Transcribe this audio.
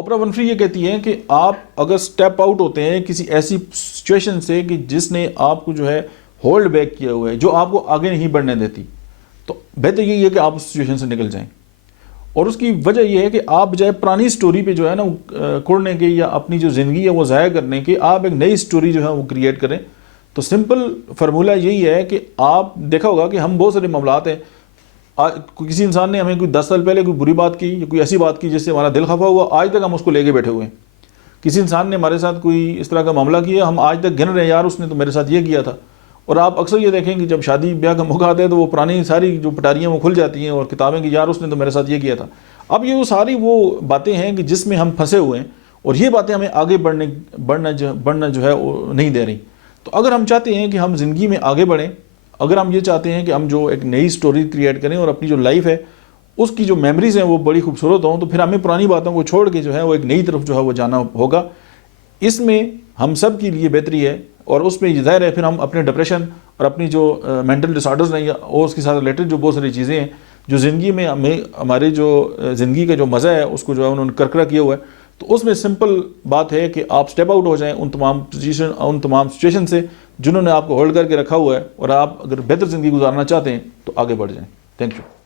ओपरा Winfrey ये कहती हैं कि आप अगर स्टेप आउट होते हैं किसी ऐसी सिचुएशन से कि जिसने आपको जो है होल्ड बैक किया हुआ है, जो आपको आगे नहीं बढ़ने देती, तो बेहतर यही है कि आप उस सिचुएशन से निकल जाएं। और उसकी वजह यह है कि आप बजाय पुरानी स्टोरी पे जो है ना कुड़ने के या अपनी जो ज़िंदगी है वो ज़ाया करने के, आप एक नई स्टोरी जो है वो क्रिएट करें। तो सिंपल फार्मूला यही है कि आप देखा होगा कि हम बहुत सारे मामलात हैं, किसी इंसान ने हमें कोई 10 साल पहले कोई बुरी बात की या कोई ऐसी बात की जिससे हमारा दिल खफा हुआ, आज तक हम उसको लेके बैठे हुए हैं। किसी इंसान ने हमारे साथ कोई इस तरह का मामला किया, हम आज तक गिन रहे हैं यार उसने तो मेरे साथ ये किया था। और आप अक्सर ये देखें कि जब शादी ब्याह का मौका आता है तो वो पुरानी सारी जो पटारियाँ वो खुल जाती हैं और किताबें कि यार उसने तो मेरे साथ ये किया था। अब ये वो सारी वो बातें हैं कि जिसमें हम फंसे हुए हैं और ये बातें हमें आगे बढ़ना जो है वो नहीं दे रही। तो अगर हम चाहते हैं कि हम ज़िंदगी में आगे बढ़ें, अगर हम ये चाहते हैं कि हम जो एक नई स्टोरी क्रिएट करें और अपनी जो लाइफ है उसकी जो मेमोरीज़ हैं वो बड़ी खूबसूरत हों, तो फिर हमें पुरानी बातों को छोड़ के जो है वो एक नई तरफ जो है वो जाना होगा। इसमें हम सब के लिए बेहतरी है और उसमें ज़ाहिर है फिर हम अपने डिप्रेशन और अपनी जो मेंटल डिसऑर्डर्स हैं और उसके साथ रिलेटेड जो बहुत सारी चीज़ें हैं जो ज़िंदगी में हमें हमारे जो ज़िंदगी का जो मज़ा है उसको जो है उन्होंने करकरा किया हुआ है, तो उसमें सिंपल बात है कि आप स्टेप आउट हो जाएं उन तमाम सिचुएशन से जिन्होंने आपको होल्ड करके रखा हुआ है, और आप अगर बेहतर ज़िंदगी गुजारना चाहते हैं तो आगे बढ़ जाएं। Thank you.